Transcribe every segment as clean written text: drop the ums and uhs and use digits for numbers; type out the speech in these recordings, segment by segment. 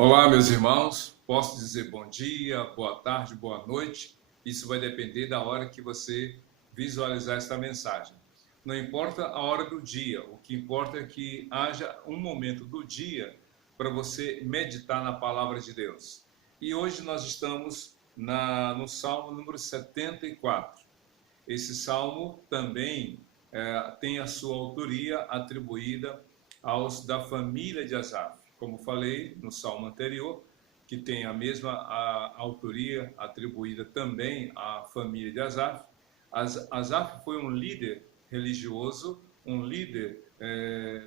Olá, meus irmãos. Posso dizer bom dia, boa tarde, boa noite. Isso vai depender da hora que você visualizar esta mensagem. Não importa a hora do dia, o que importa é que haja um momento do dia para você meditar na palavra de Deus. E hoje nós estamos no Salmo número 74. Esse salmo também tem a sua autoria atribuída aos da família de Asaf. Como falei no salmo anterior, que tem a mesma autoria atribuída também à família de Asaf. Asaf foi um líder religioso, um líder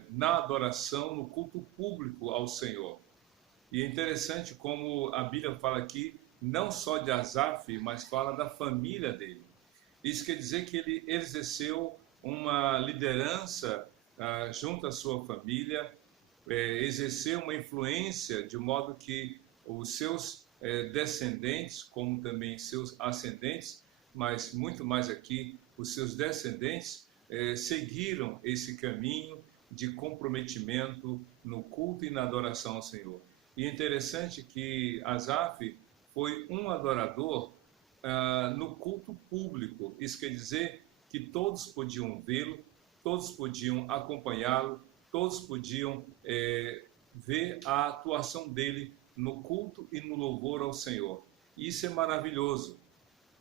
na adoração, no culto público ao Senhor. E é interessante como a Bíblia fala aqui, não só de Asaf, mas fala da família dele. Isso quer dizer que ele exerceu uma liderança junto à sua família, exerceu uma influência de modo que os seus descendentes, como também seus ascendentes, mas muito mais aqui, os seus descendentes, seguiram esse caminho de comprometimento no culto e na adoração ao Senhor. E é interessante que Asaf foi um adorador no culto público. Isso quer dizer que todos podiam vê-lo, todos podiam acompanhá-lo, todos podiam ver a atuação dele no culto e no louvor ao Senhor. E isso é maravilhoso,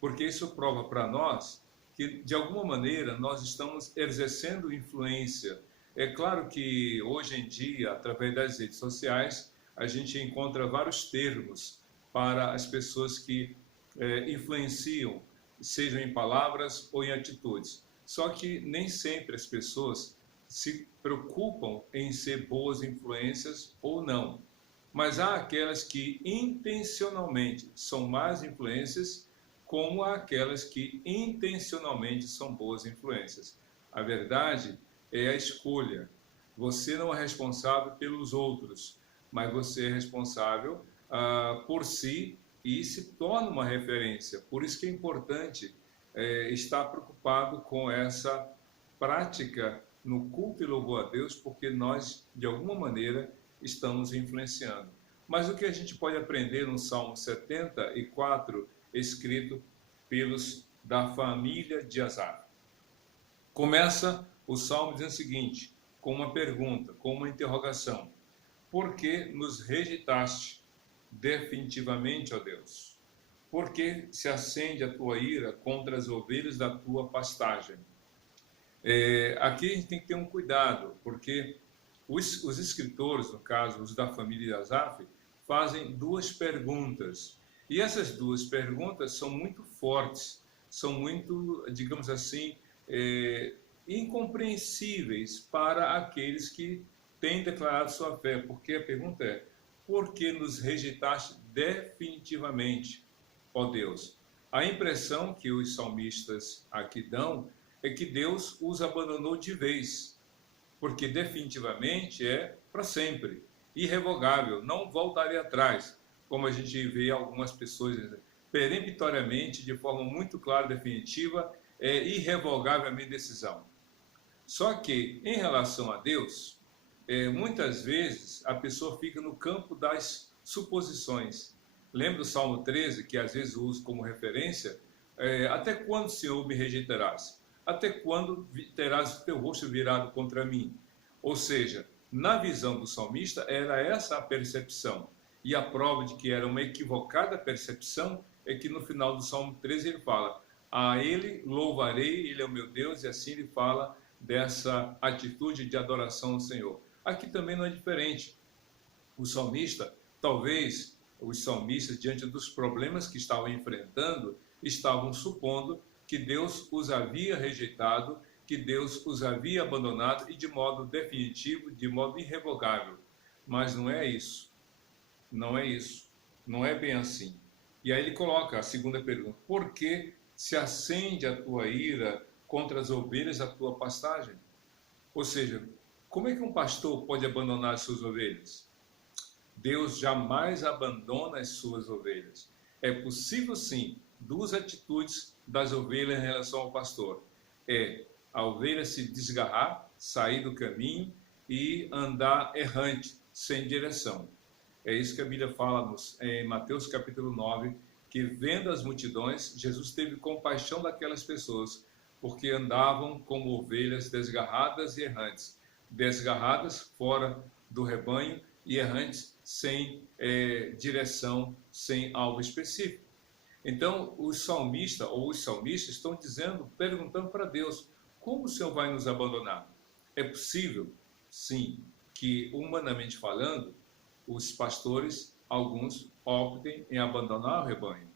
porque isso prova para nós que, de alguma maneira, nós estamos exercendo influência. É claro que, hoje em dia, através das redes sociais, a gente encontra vários termos para as pessoas que influenciam, sejam em palavras ou em atitudes. Só que nem sempre as pessoas se preocupam em ser boas influências ou não. Mas há aquelas que intencionalmente são más influências, como há aquelas que intencionalmente são boas influências. A verdade é a escolha. Você não é responsável pelos outros, mas você é responsável por si e se torna uma referência. Por isso que é importante estar preocupado com essa prática no culto e louvor a Deus, porque nós, de alguma maneira, estamos influenciando. Mas o que a gente pode aprender no Salmo 74, escrito pelos da família de Asaf? Começa o Salmo dizendo o seguinte, com uma pergunta, com uma interrogação. Por que nos rejeitaste definitivamente, ó Deus? Por que se acende a tua ira contra as ovelhas da tua pastagem? Aqui a gente tem que ter um cuidado, porque os escritores, no caso, os da família de Asaf, fazem duas perguntas. E essas duas perguntas são muito fortes, são muito, digamos assim, incompreensíveis para aqueles que têm declarado sua fé. Porque a pergunta é, por que nos rejeitaste definitivamente, ó Deus? A impressão que os salmistas aqui dão é que Deus os abandonou de vez, porque definitivamente é para sempre, irrevogável, não voltaria atrás, como a gente vê algumas pessoas dizendo, peremptoriamente, de forma muito clara e definitiva, é irrevogável a minha decisão. Só que, em relação a Deus, muitas vezes a pessoa fica no campo das suposições. Lembra do Salmo 13, que às vezes eu uso como referência? Até quando, Senhor, me rejeitarás? Até quando terás o teu rosto virado contra mim? Ou seja, na visão do salmista, era essa a percepção. E a prova de que era uma equivocada percepção é que no final do Salmo 13 ele fala, a ele louvarei, ele é o meu Deus, e assim ele fala dessa atitude de adoração ao Senhor. Aqui também não é diferente. O salmista, talvez os salmistas, diante dos problemas que estavam enfrentando, estavam supondo que Deus os havia rejeitado, que Deus os havia abandonado e de modo definitivo, de modo irrevogável. Mas não é isso. Não é isso. Não é bem assim. E aí ele coloca a segunda pergunta. Por que se acende a tua ira contra as ovelhas da tua pastagem? Ou seja, como é que um pastor pode abandonar as suas ovelhas? Deus jamais abandona as suas ovelhas. É possível, sim, duas atitudes das ovelhas em relação ao pastor. A ovelha se desgarrar, sair do caminho e andar errante, sem direção. É isso que a Bíblia fala em Mateus capítulo 9, que vendo as multidões, Jesus teve compaixão daquelas pessoas, porque andavam como ovelhas desgarradas e errantes, desgarradas fora do rebanho e errantes sem direção, sem alvo específico. Então, o salmista ou os salmistas estão dizendo, perguntando para Deus, como o Senhor vai nos abandonar? É possível, sim, que humanamente falando, os pastores, alguns, optem em abandonar o rebanho.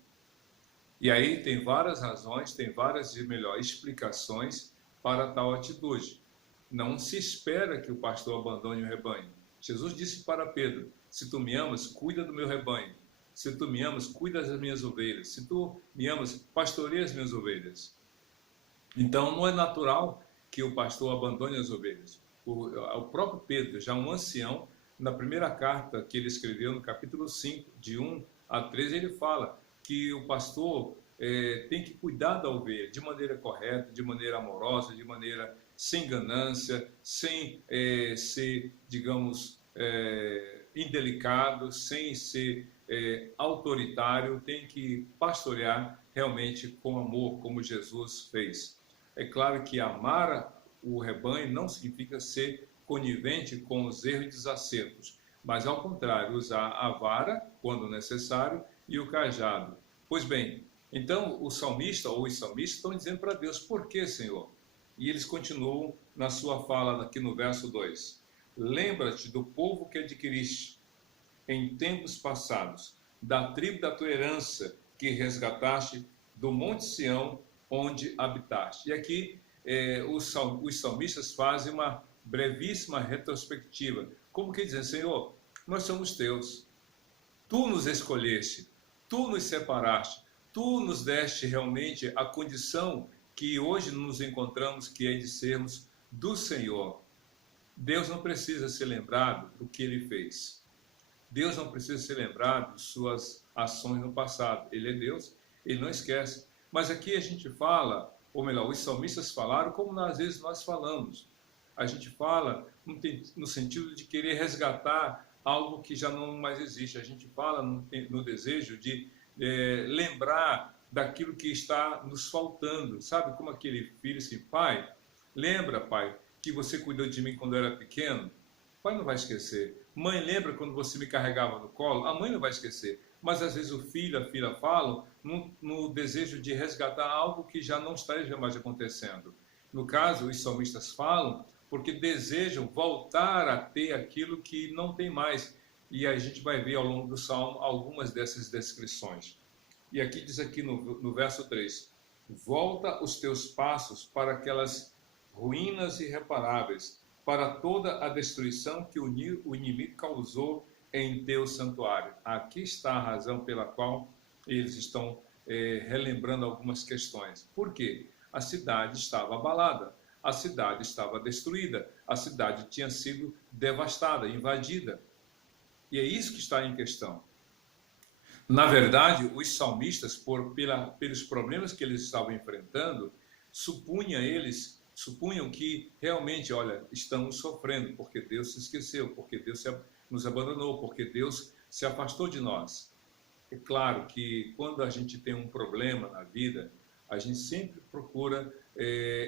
E aí tem várias razões, tem várias, melhor, explicações para tal atitude. Não se espera que o pastor abandone o rebanho. Jesus disse para Pedro, se tu me amas, cuida do meu rebanho. Se tu me amas, cuida das minhas ovelhas. Se tu me amas, pastoreia as minhas ovelhas. Então, não é natural que o pastor abandone as ovelhas. O próprio Pedro, já um ancião, na primeira carta que ele escreveu, no capítulo 5, de 1 a 13, ele fala que o pastor tem que cuidar da ovelha de maneira correta, de maneira amorosa, de maneira sem ganância, sem ser, digamos, indelicado, sem ser autoritário, tem que pastorear realmente com amor, como Jesus fez. É claro que amar o rebanho não significa ser conivente com os erros e desacertos, mas ao contrário, usar a vara quando necessário e o cajado. Pois bem, então o salmista ou os salmistas estão dizendo para Deus, por que, Senhor? E eles continuam na sua fala aqui no verso 2. Lembra-te do povo que adquiriste em tempos passados, da tribo da tua herança que resgataste do Monte Sião, onde habitaste. E aqui os salmistas fazem uma brevíssima retrospectiva, como que dizem, Senhor, nós somos teus, tu nos escolheste, tu nos separaste, tu nos deste realmente a condição que hoje nos encontramos, que é de sermos do Senhor. Deus não precisa ser lembrado do que ele fez. Deus não precisa ser lembrado de suas ações no passado. Ele é Deus, ele não esquece. Mas aqui a gente fala, ou melhor, os salmistas falaram como às vezes nós falamos. A gente fala no sentido de querer resgatar algo que já não mais existe. A gente fala no desejo de lembrar daquilo que está nos faltando. Sabe como aquele filho assim, pai, lembra, pai, que você cuidou de mim quando eu era pequeno? O pai não vai esquecer. Mãe, lembra quando você me carregava no colo? A mãe não vai esquecer. Mas às vezes o filho, a filha falam no desejo de resgatar algo que já não esteja mais acontecendo. No caso, os salmistas falam porque desejam voltar a ter aquilo que não tem mais. E a gente vai ver ao longo do Salmo algumas dessas descrições. E aqui diz aqui no verso 3, volta os teus passos para aquelas ruínas irreparáveis, para toda a destruição que o inimigo causou em teu santuário. Aqui está a razão pela qual eles estão relembrando algumas questões. Por quê? A cidade estava abalada, a cidade estava destruída, a cidade tinha sido devastada, invadida. E é isso que está em questão. Na verdade, os salmistas, pelos problemas que eles estavam enfrentando, supunham que realmente, olha, estamos sofrendo porque Deus se esqueceu, porque Deus nos abandonou, porque Deus se afastou de nós. É claro que quando a gente tem um problema na vida, a gente sempre procura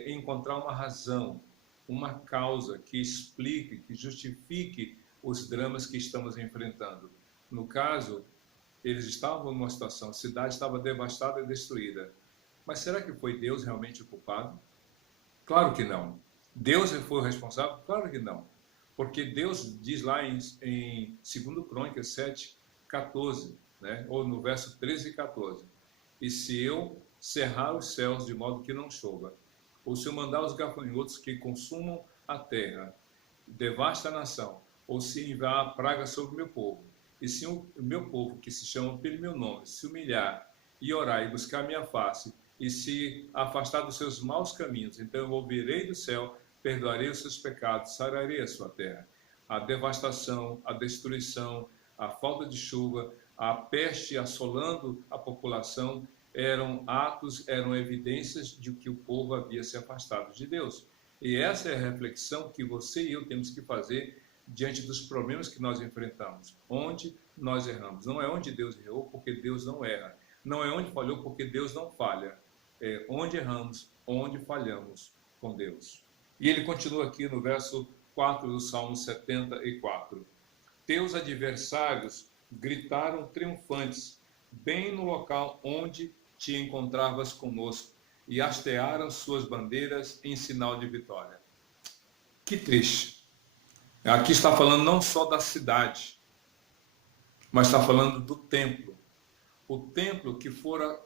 encontrar uma razão, uma causa que explique, que justifique os dramas que estamos enfrentando. No caso, eles estavam numa situação, a cidade estava devastada e destruída. Mas será que foi Deus realmente o culpado? Claro que não. Deus foi o responsável? Claro que não. Porque Deus diz lá em 2 Crônicas 7, 14, né? Ou no verso 13 e 14. E se eu cerrar os céus de modo que não chova, ou se eu mandar os gafanhotos que consumam a terra, devasta a nação, ou se enviar a praga sobre o meu povo, e se o meu povo, que se chama pelo meu nome, se humilhar e orar e buscar a minha face, e se afastar dos seus maus caminhos, então eu ouvirei do céu, perdoarei os seus pecados, sararei a sua terra. A devastação, a destruição, a falta de chuva, a peste assolando a população eram atos, eram evidências de que o povo havia se afastado de Deus. E essa é a reflexão que você e eu temos que fazer diante dos problemas que nós enfrentamos. Onde nós erramos. Não é onde Deus errou, porque Deus não erra. Não é onde falhou, porque Deus não falha. É onde erramos, onde falhamos com Deus. E ele continua aqui no verso 4 do Salmo 74. Teus adversários gritaram triunfantes, bem no local onde te encontravas conosco, e hastearam suas bandeiras em sinal de vitória. Que triste. Aqui está falando não só da cidade, mas está falando do templo. O templo que fora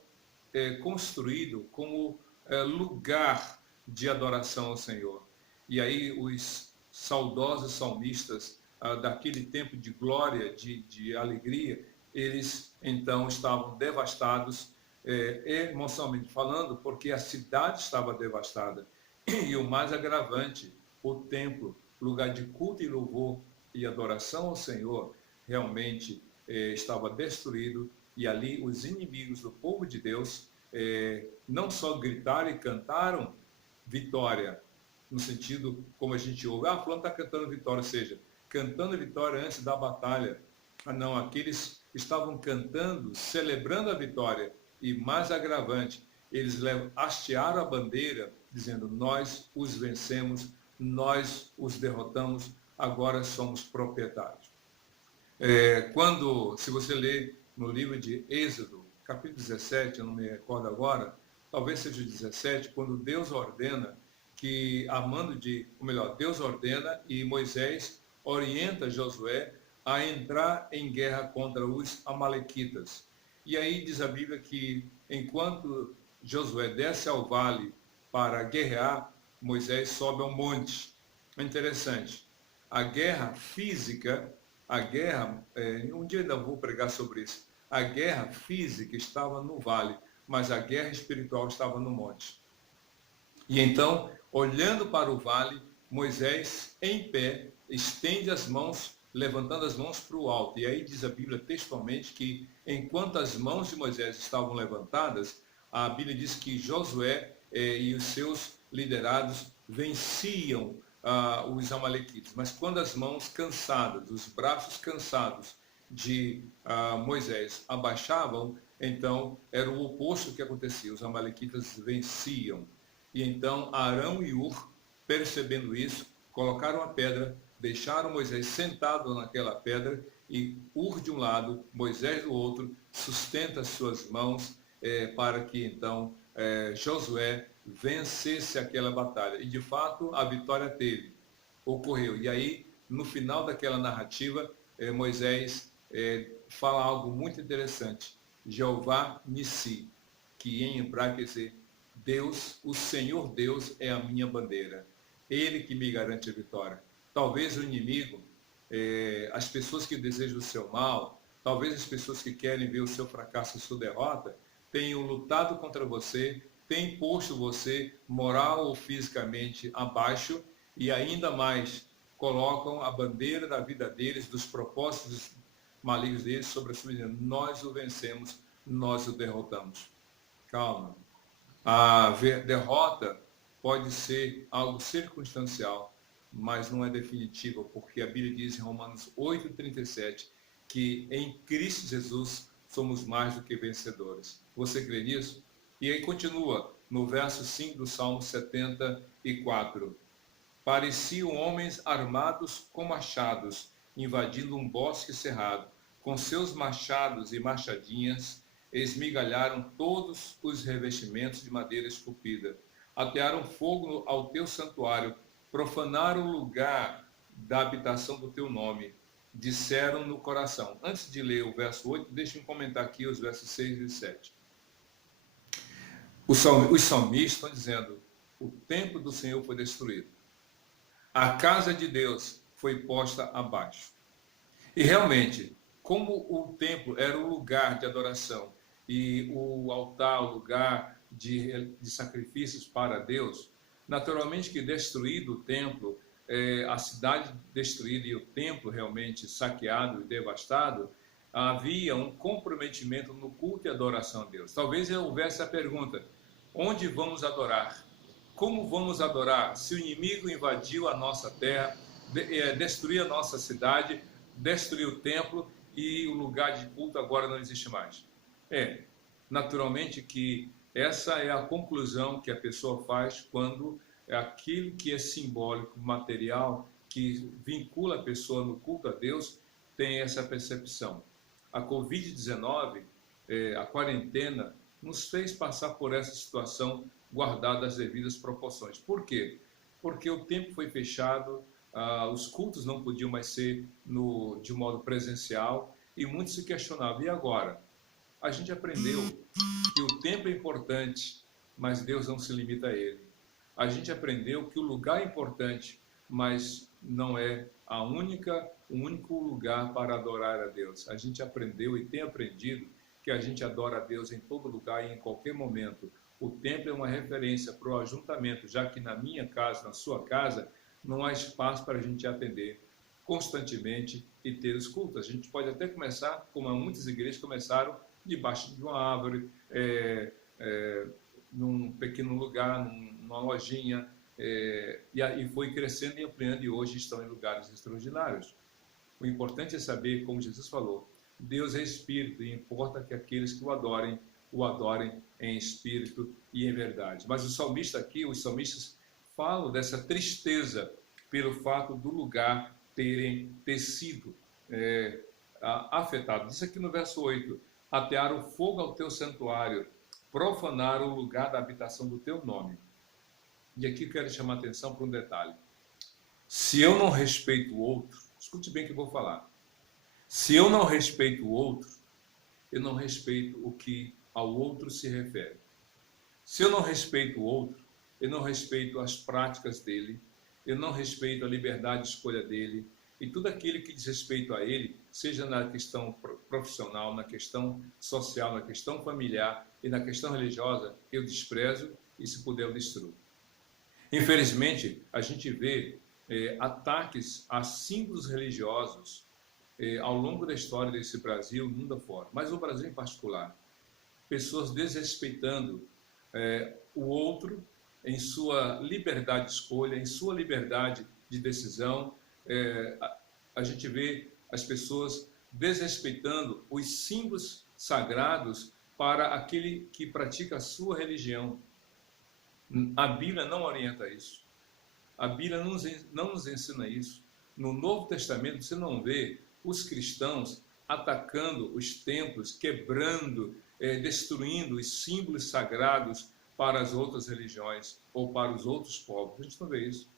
construído como lugar de adoração ao Senhor. E aí os saudosos salmistas daquele tempo de glória, de alegria, eles então estavam devastados, emocionalmente falando, porque a cidade estava devastada. E o mais agravante, o templo, lugar de culto e louvor e adoração ao Senhor, realmente estava destruído, e ali os inimigos do povo de Deus não só gritaram e cantaram vitória, no sentido como a gente ouve, fulano está cantando vitória, ou seja, cantando vitória antes da batalha. Não, aqueles estavam cantando, celebrando a vitória, e mais agravante, eles hastearam a bandeira, dizendo, nós os vencemos, nós os derrotamos, agora somos proprietários. Se você ler no livro de Êxodo, capítulo 17, eu não me recordo agora, talvez seja o 17, quando Deus ordena que, Deus ordena e Moisés orienta Josué a entrar em guerra contra os amalequitas. E aí diz a Bíblia que enquanto Josué desce ao vale para guerrear, Moisés sobe ao monte. É interessante. A guerra física, um dia ainda vou pregar sobre isso, a guerra física estava no vale, mas a guerra espiritual estava no monte. E então, olhando para o vale, Moisés, em pé, estende as mãos, levantando as mãos para o alto. E aí diz a Bíblia textualmente que, enquanto as mãos de Moisés estavam levantadas, a Bíblia diz que Josué e os seus liderados venciam os amalequitas. Mas quando as mãos cansadas, os braços cansados de Moisés abaixavam, então era o oposto que acontecia, os amalequitas venciam. E então Arão e Ur, percebendo isso, colocaram a pedra, deixaram Moisés sentado naquela pedra, e Ur de um lado, Moisés do outro, sustenta as suas mãos para que então Josué vencesse aquela batalha. E de fato a vitória ocorreu. E aí, no final daquela narrativa, Moisés fala algo muito interessante. Jeová Nissi, que em hebraico quer dizer Deus, o Senhor Deus é a minha bandeira. Ele que me garante a vitória. Talvez o inimigo, as pessoas que desejam o seu mal, talvez as pessoas que querem ver o seu fracasso e sua derrota, tenham lutado contra você, têm posto você moral ou fisicamente abaixo, e ainda mais colocam a bandeira da vida deles, dos propósitos malignos deles sobre a sua vida. Nós o vencemos, nós o derrotamos. Calma. A derrota pode ser algo circunstancial, mas não é definitiva, porque a Bíblia diz em Romanos 8,37 que em Cristo Jesus somos mais do que vencedores. Você crê nisso? E aí continua no verso 5 do Salmo 74. Pareciam homens armados com machados, invadindo um bosque cerrado. Com seus machados e machadinhas, esmigalharam todos os revestimentos de madeira esculpida. Atearam fogo ao teu santuário, profanaram o lugar da habitação do teu nome. Disseram no coração. Antes de ler o verso 8, deixe-me comentar aqui os versos 6 e 7. Os salmistas estão dizendo, o templo do Senhor foi destruído. A casa de Deus foi posta abaixo. E realmente, como o templo era o lugar de adoração e o altar, o lugar de sacrifícios para Deus, naturalmente que destruído o templo, a cidade destruída e o templo realmente saqueado e devastado, havia um comprometimento no culto e adoração a Deus. Talvez houvesse a pergunta, onde vamos adorar? Como vamos adorar? Se o inimigo invadiu a nossa terra, destruir a nossa cidade, destruir o templo e o lugar de culto agora não existe mais. Naturalmente que essa é a conclusão que a pessoa faz quando aquilo que é simbólico, material, que vincula a pessoa no culto a Deus, tem essa percepção. A Covid-19, a quarentena, nos fez passar por essa situação guardada as devidas proporções. Por quê? Porque o tempo foi fechado, os cultos não podiam mais ser de modo presencial e muitos se questionavam, e agora? A gente aprendeu que o tempo é importante, mas Deus não se limita a ele. A gente aprendeu que o lugar é importante, mas não é o único lugar para adorar a Deus. A gente aprendeu e tem aprendido que a gente adora a Deus em todo lugar e em qualquer momento. O templo é uma referência para o ajuntamento, já que na minha casa, na sua casa, não há espaço para a gente atender constantemente e ter os cultos. A gente pode até começar, como muitas igrejas começaram, debaixo de uma árvore, num pequeno lugar, numa lojinha, e foi crescendo e ampliando, e hoje estão em lugares extraordinários. O importante é saber, como Jesus falou, Deus é Espírito e importa que aqueles que o adorem em Espírito e em verdade. Mas o salmista aqui, os salmistas falam dessa tristeza pelo fato do lugar ter sido afetado. Diz aqui no verso 8, atearam fogo ao teu santuário, profanaram o lugar da habitação do teu nome. E aqui eu quero chamar a atenção para um detalhe. Se eu não respeito o outro, escute bem o que eu vou falar. Se eu não respeito o outro, eu não respeito o que ao outro se refere. Se eu não respeito o outro, eu não respeito as práticas dele, eu não respeito a liberdade de escolha dele, e tudo aquilo que diz respeito a ele, seja na questão profissional, na questão social, na questão familiar e na questão religiosa, eu desprezo e, se puder, eu destruo. Infelizmente, a gente vê ataques a símbolos religiosos ao longo da história desse Brasil, mundo afora, mas o Brasil em particular. Pessoas desrespeitando o outro em sua liberdade de escolha, em sua liberdade de decisão. A gente vê as pessoas desrespeitando os símbolos sagrados para aquele que pratica a sua religião. A Bíblia não orienta isso. A Bíblia não nos ensina isso. No Novo Testamento você não vê os cristãos atacando os templos, quebrando, destruindo os símbolos sagrados para as outras religiões ou para os outros povos. A gente não vê isso.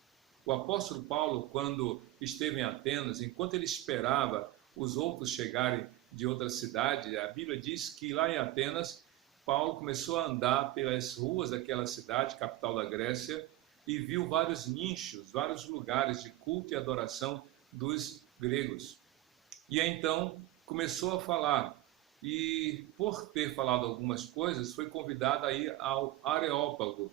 O apóstolo Paulo, quando esteve em Atenas, enquanto ele esperava os outros chegarem de outra cidade, a Bíblia diz que lá em Atenas, Paulo começou a andar pelas ruas daquela cidade, capital da Grécia, e viu vários nichos, vários lugares de culto e adoração dos gregos. E então começou a falar, e por ter falado algumas coisas, foi convidado a ir ao Areópago,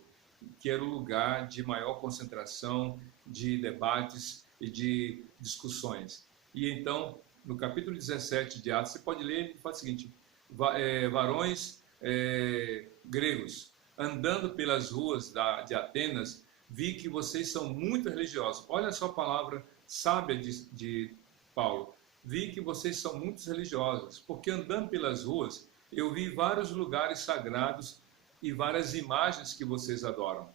que era o lugar de maior concentração de debates e de discussões. E então, no capítulo 17 de Atos, você pode ler, ele fala o seguinte, varões gregos, andando pelas ruas de Atenas, vi que vocês são muito religiosos. Olha só a palavra sábia de Paulo. Vi que vocês são muito religiosos, porque andando pelas ruas, eu vi vários lugares sagrados e várias imagens que vocês adoram.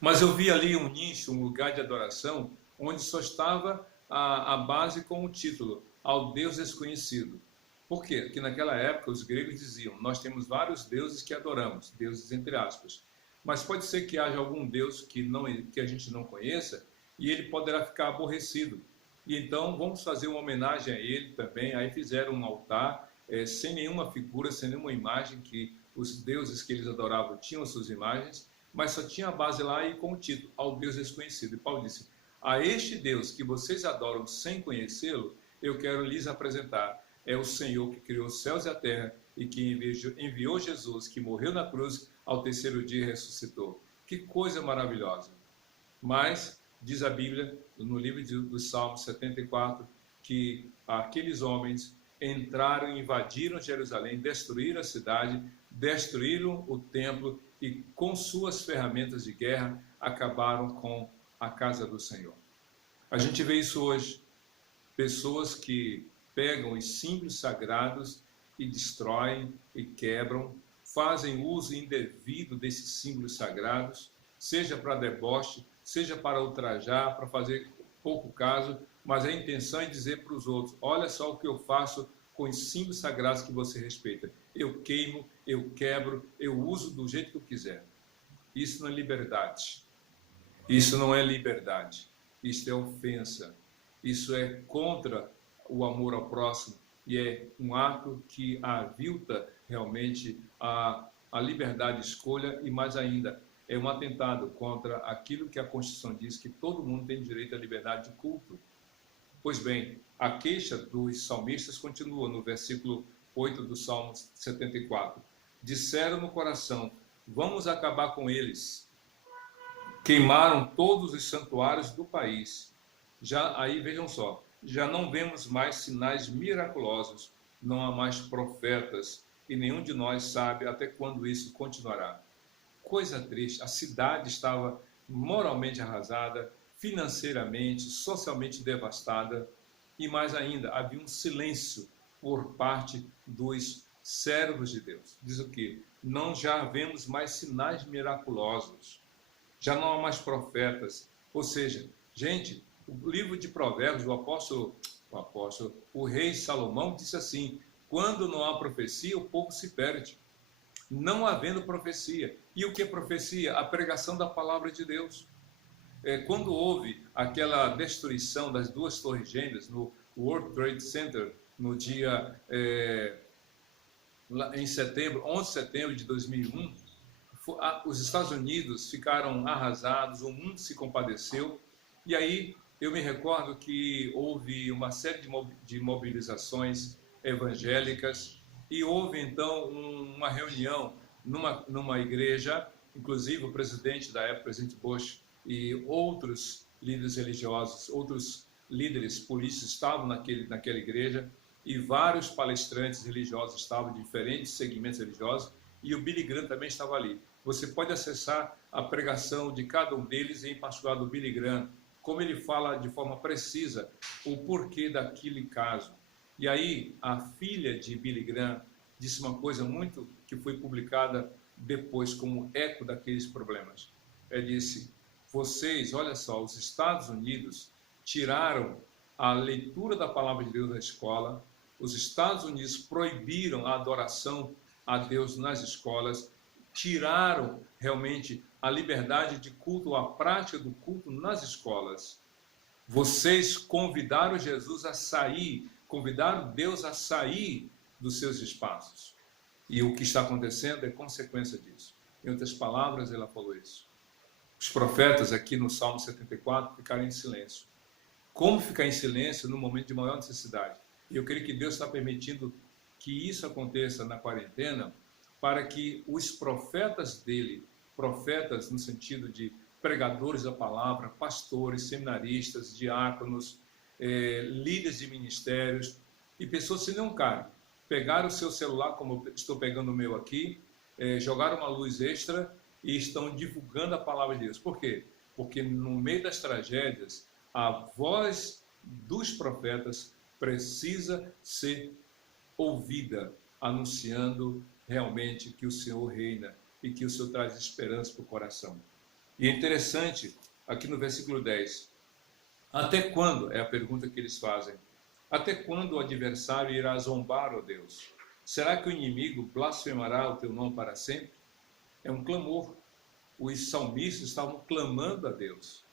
Mas eu vi ali um nicho, um lugar de adoração, onde só estava a base com o título, ao Deus desconhecido. Por quê? Porque naquela época os gregos diziam, nós temos vários deuses que adoramos, deuses entre aspas. Mas pode ser que haja algum Deus que a gente não conheça e ele poderá ficar aborrecido. E então vamos fazer uma homenagem a ele também. Aí fizeram um altar sem nenhuma figura, sem nenhuma imagem, que os deuses que eles adoravam tinham suas imagens, mas só tinha a base lá e com o título, ao Deus desconhecido. E Paulo disse, a este Deus que vocês adoram sem conhecê-lo, eu quero lhes apresentar. É o Senhor que criou os céus e a terra e que enviou Jesus, que morreu na cruz, ao terceiro dia ressuscitou. Que coisa maravilhosa! Mas diz a Bíblia, no livro do Salmo 74, que aqueles homens entraram e invadiram Jerusalém, destruíram a cidade, destruíram o templo e com suas ferramentas de guerra acabaram com a casa do Senhor. A gente vê isso hoje. Pessoas que pegam os símbolos sagrados e destroem e quebram, fazem uso indevido desses símbolos sagrados, seja para deboche, seja para ultrajar, para fazer pouco caso, mas a intenção é dizer para os outros: olha só o que eu faço com os símbolos sagrados que você respeita. Eu queimo, eu quebro, eu uso do jeito que eu quiser. Isso não é liberdade. Isso não é liberdade. Isso é ofensa. Isso é contra o amor ao próximo e é um ato que avilta realmente a liberdade de escolha e, mais ainda, é um atentado contra aquilo que a Constituição diz, que todo mundo tem direito à liberdade de culto. Pois bem, a queixa dos salmistas continua no versículo 8 do Salmo 74. Disseram no coração: vamos acabar com eles. Queimaram todos os santuários do país. Já aí, vejam só, já não vemos mais sinais miraculosos, não há mais profetas, e nenhum de nós sabe até quando isso continuará. Coisa triste, a cidade estava moralmente arrasada, financeiramente, socialmente devastada, e mais ainda, havia um silêncio por parte dos servos de Deus. Diz o quê? Não já vemos mais sinais miraculosos, já não há mais profetas. Ou seja, gente, o livro de Provérbios, o rei Salomão disse assim: quando não há profecia, o povo se perde. Não havendo profecia. E o que é profecia? A pregação da palavra de Deus. Quando houve aquela destruição das duas torres gêmeas no World Trade Center, no dia em setembro, 11 de setembro de 2001, os Estados Unidos ficaram arrasados, o mundo se compadeceu, e aí eu me recordo que houve uma série de mobilizações evangélicas, e houve então uma reunião numa igreja, inclusive o presidente da época, o presidente Bush, e outros líderes religiosos, outros líderes políticos estavam naquela igreja, e vários palestrantes religiosos estavam, de diferentes segmentos religiosos, e o Billy Graham também estava ali. Você pode acessar a pregação de cada um deles, em particular do Billy Graham, como ele fala de forma precisa o porquê daquele caso. E aí a filha de Billy Graham disse uma coisa muito que foi publicada depois como eco daqueles problemas. Ela disse: vocês, olha só, os Estados Unidos tiraram a leitura da palavra de Deus da escola, os Estados Unidos proibiram a adoração a Deus nas escolas, tiraram realmente a liberdade de culto, a prática do culto nas escolas. Vocês convidaram Jesus a sair, convidaram Deus a sair dos seus espaços. E o que está acontecendo é consequência disso. Em outras palavras, ela falou isso. Os profetas aqui no Salmo 74 ficaram em silêncio. Como ficar em silêncio no momento de maior necessidade? E eu creio que Deus está permitindo que isso aconteça na quarentena, para que os profetas dele, profetas no sentido de pregadores da palavra, pastores, seminaristas, diáconos, líderes de ministérios e pessoas sem nenhum cargo, pegaram o seu celular, como eu estou pegando o meu aqui, jogaram uma luz extra e estão divulgando a palavra de Deus. Por quê? Porque no meio das tragédias, a voz dos profetas precisa ser ouvida, anunciando realmente que o Senhor reina e que o Senhor traz esperança para o coração. E é interessante, aqui no versículo 10, até quando, é a pergunta que eles fazem, até quando o adversário irá zombar, ó Deus? Será que o inimigo blasfemará o teu nome para sempre? É um clamor. Os salmistas estavam clamando a Deus,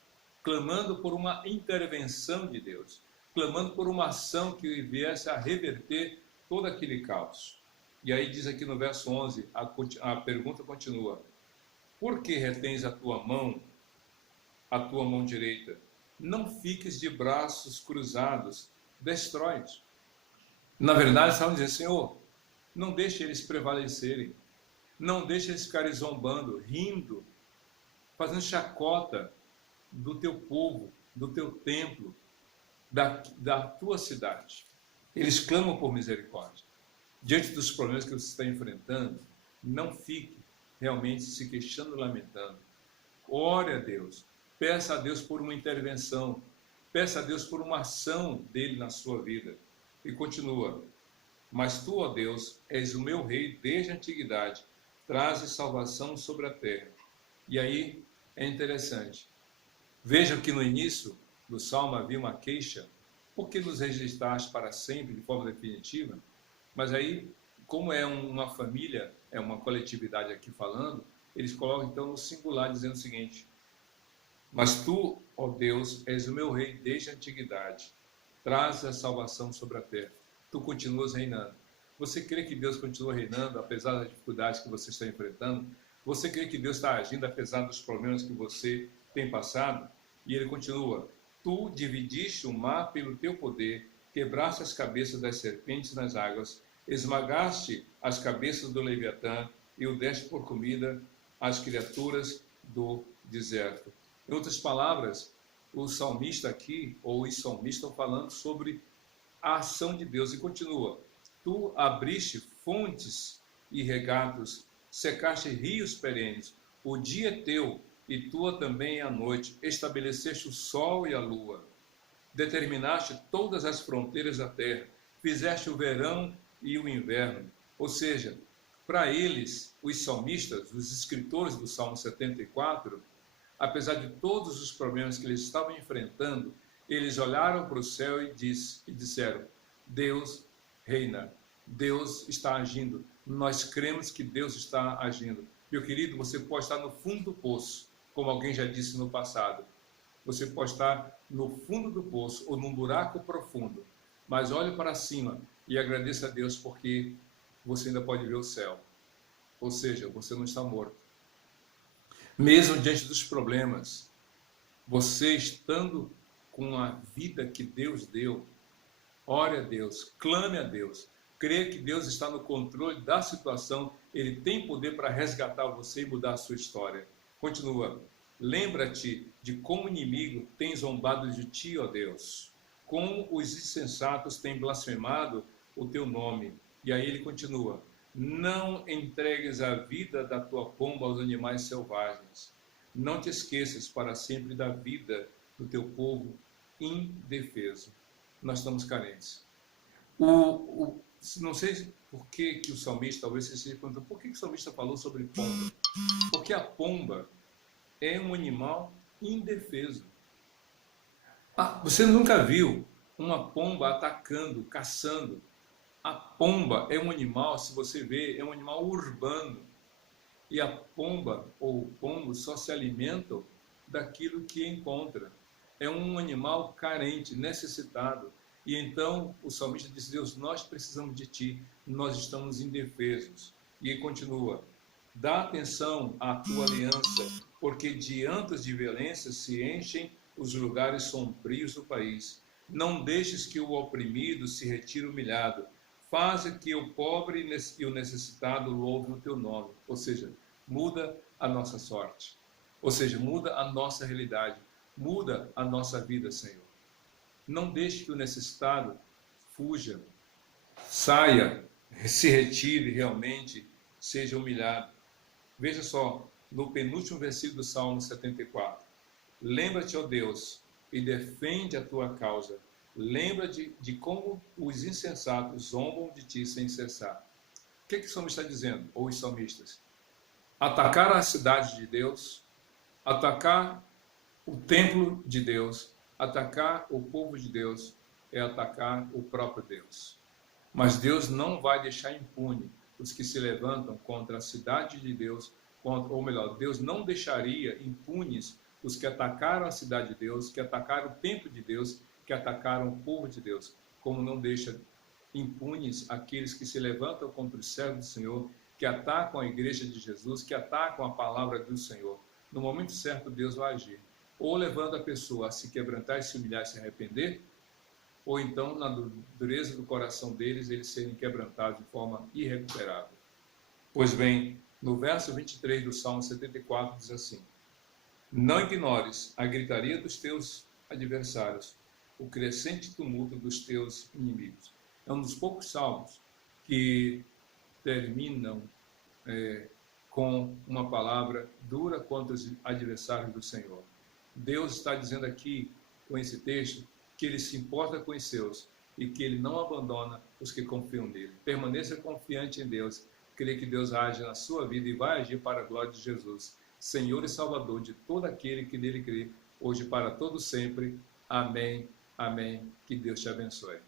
clamando por uma intervenção de Deus, clamando por uma ação que viesse a reverter todo aquele caos. E aí diz aqui no verso 11, a pergunta continua: por que retens a tua mão direita? Não fiques de braços cruzados, destrói-os. Na verdade, estavam dizendo: Senhor, não deixe eles prevalecerem, não deixe eles ficarem zombando, rindo, fazendo chacota do teu povo, do teu templo, da tua cidade. Eles clamam por misericórdia. Diante dos problemas que você está enfrentando, não fique realmente se queixando, lamentando. Ore a Deus, peça a Deus por uma intervenção. Peça a Deus por uma ação dele na sua vida. E continua: mas tu, ó Deus, és o meu rei desde a antiguidade, trazes salvação sobre a terra. E aí é interessante. Veja que no início do Salmo havia uma queixa: por que nos registraste para sempre de forma definitiva? Mas aí, como é uma família, é uma coletividade aqui falando, eles colocam então no singular, dizendo o seguinte: mas tu, ó Deus, és o meu rei desde a antiguidade, traz a salvação sobre a terra. Tu continuas reinando. Você crê que Deus continua reinando, apesar das dificuldades que você está enfrentando? Você crê que Deus está agindo, apesar dos problemas que você tem passado? E ele continua: tu dividiste o mar pelo teu poder, quebraste as cabeças das serpentes nas águas, esmagaste as cabeças do Leviatã e o deste por comida às criaturas do deserto. Em outras palavras, o salmista aqui, ou os salmistas, estão falando sobre a ação de Deus. E continua: tu abriste fontes e regatos, secaste rios perenes, o dia é teu e tua também é a noite, estabeleceste o sol e a lua, determinaste todas as fronteiras da terra, fizeste o verão e o inverno. Ou seja, para eles, os salmistas, os escritores do Salmo 74, apesar de todos os problemas que eles estavam enfrentando, eles olharam para o céu e disseram: Deus reina, Deus está agindo, nós cremos que Deus está agindo. Meu querido, você pode estar no fundo do poço, como alguém já disse no passado. Você pode estar no fundo do poço ou num buraco profundo, mas olhe para cima e agradeça a Deus porque você ainda pode ver o céu. Ou seja, você não está morto. Mesmo diante dos problemas, você estando com a vida que Deus deu, ore a Deus, clame a Deus, crê que Deus está no controle da situação, Ele tem poder para resgatar você e mudar a sua história. Continua: lembra-te de como o inimigo tem zombado de ti, ó Deus, como os insensatos têm blasfemado o teu nome. E aí ele continua: não entregues a vida da tua pomba aos animais selvagens. Não te esqueças para sempre da vida do teu povo indefeso. Nós estamos carentes. Não sei por que o salmista, talvez você esteja perguntando, por que o salmista falou sobre pomba? Porque a pomba é um animal indefeso. Você nunca viu uma pomba atacando, caçando? A pomba é um animal, se você vê, é um animal urbano. E a pomba ou o pombo só se alimentam daquilo que encontra. É um animal carente, necessitado. E então o salmista diz: Deus, nós precisamos de ti, nós estamos indefesos. E ele continua: dá atenção à tua aliança, porque de antas de violência se enchem os lugares sombrios do país. Não deixes que o oprimido se retire humilhado. Faze que o pobre e o necessitado louvem o teu nome. Ou seja, muda a nossa sorte. Ou seja, muda a nossa realidade. Muda a nossa vida, Senhor. Não deixe que o necessitado fuja, saia, se retire realmente, seja humilhado. Veja só, no penúltimo versículo do Salmo 74. Lembra-te, ó Deus, e defende a tua causa. Lembra-te de como os insensatos zombam de ti sem cessar. O que o salmo está dizendo, ou os salmistas? Atacar a cidade de Deus, atacar o templo de Deus, atacar o povo de Deus, é atacar o próprio Deus. Mas Deus não vai deixar impune os que se levantam contra a cidade de Deus, ou melhor, Deus não deixaria impunes os que atacaram a cidade de Deus, que atacaram o templo de Deus, que atacaram o povo de Deus, como não deixa impunes aqueles que se levantam contra os servos do Senhor, que atacam a igreja de Jesus, que atacam a palavra do Senhor. No momento certo, Deus vai agir, ou levando a pessoa a se quebrantar e se humilhar e se arrepender, ou então, na dureza do coração deles, eles serem quebrantados de forma irrecuperável. Pois bem, no verso 23 do Salmo 74 diz assim: não ignores a gritaria dos teus adversários, o crescente tumulto dos teus inimigos. É um dos poucos salmos que terminam com uma palavra dura contra os adversários do Senhor. Deus está dizendo aqui com esse texto que ele se importa com os seus e que ele não abandona os que confiam nele. Permaneça confiante em Deus, creia que Deus age na sua vida e vai agir para a glória de Jesus, Senhor e Salvador de todo aquele que nele crê, hoje e para todo sempre. Amém. Amém. Que Deus te abençoe.